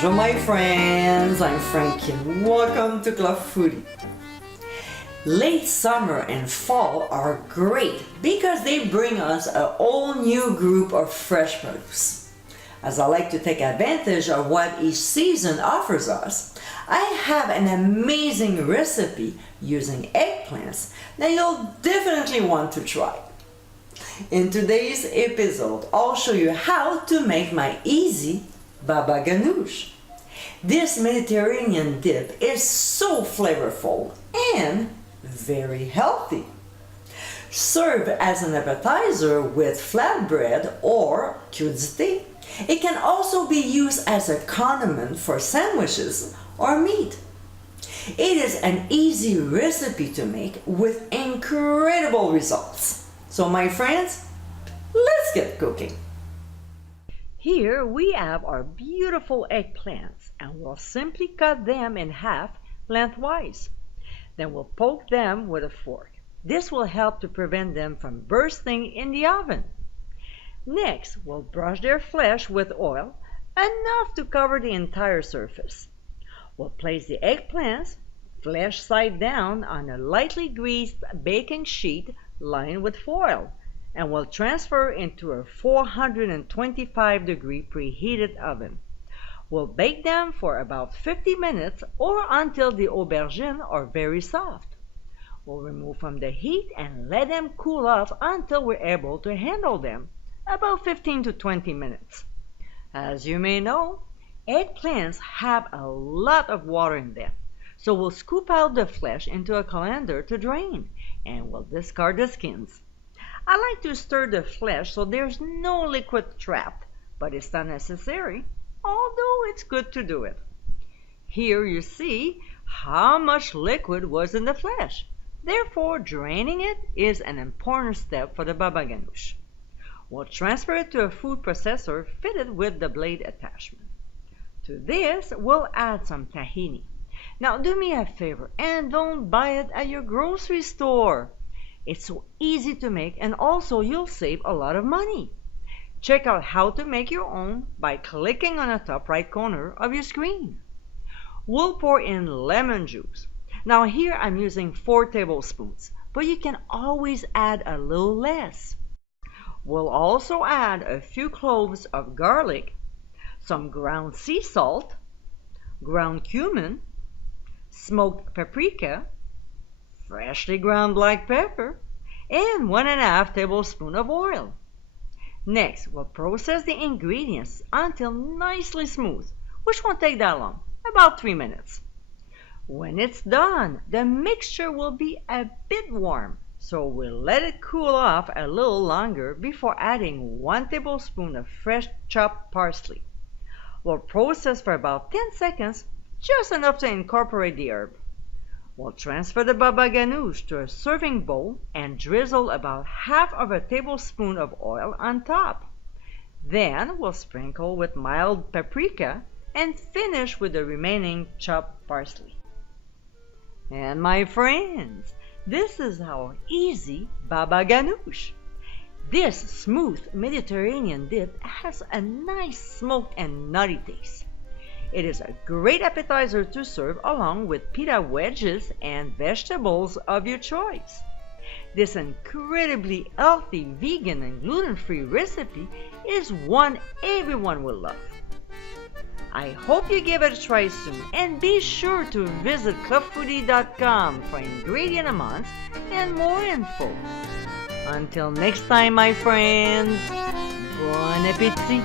Bonjour my friends, I'm Frankie and welcome to Club Foodie. Late summer and fall are great because they bring us a whole new group of fresh produce. As I like to take advantage of what each season offers us, I have an amazing recipe using eggplants that you'll definitely want to try. In today's episode, I'll show you how to make my easy Baba Ghanoush. This Mediterranean dip is so flavorful and very healthy. Served as an appetizer with flatbread or crudité, it can also be used as a condiment for sandwiches or meat. It is an easy recipe to make with incredible results. So my friends, let's get cooking. Here we have our beautiful eggplants and we'll simply cut them in half lengthwise. Then we'll poke them with a fork. This will help to prevent them from bursting in the oven. Next, we'll brush their flesh with oil, enough to cover the entire surface. We'll place the eggplants, flesh side down, on a lightly greased baking sheet lined with foil, and we'll transfer into a 425-degree preheated oven. We'll bake them for about 50 minutes or until the aubergines are very soft. We'll remove from the heat and let them cool off until we're able to handle them, about 15 to 20 minutes. As you may know, eggplants have a lot of water in them, so we'll scoop out the flesh into a colander to drain, and we'll discard the skins. I like to stir the flesh so there's no liquid trapped, but it's not necessary, although it's good to do it. Here you see how much liquid was in the flesh. Therefore, draining it is an important step for the Baba Ghanoush. We'll transfer it to a food processor fitted with the blade attachment. To this, we'll add some tahini. Now do me a favor and don't buy it at your grocery store. It's so easy to make and also you'll save a lot of money. Check out how to make your own by clicking on the top right corner of your screen. We'll pour in lemon juice. Now here I'm using 4 tablespoons, but you can always add a little less. We'll also add a few cloves of garlic, some ground sea salt, ground cumin, smoked paprika, freshly ground black pepper, and 1.5 tablespoons of oil. Next, we'll process the ingredients until nicely smooth, which won't take that long, about 3 minutes. When it's done, the mixture will be a bit warm, so we'll let it cool off a little longer before adding 1 tablespoon of fresh chopped parsley. We'll process for about 10 seconds, just enough to incorporate the herb. We'll transfer the Baba Ghanoush to a serving bowl and drizzle about half of a tablespoon of oil on top. Then we'll sprinkle with mild paprika and finish with the remaining chopped parsley. And my friends, this is our easy Baba Ghanoush. This smooth Mediterranean dip has a nice smoked and nutty taste. It is a great appetizer to serve along with pita wedges and vegetables of your choice. This incredibly healthy vegan and gluten-free recipe is one everyone will love. I hope you give it a try soon and be sure to visit clubfoodie.com for ingredient amounts and more info. Until next time, my friends, bon appétit!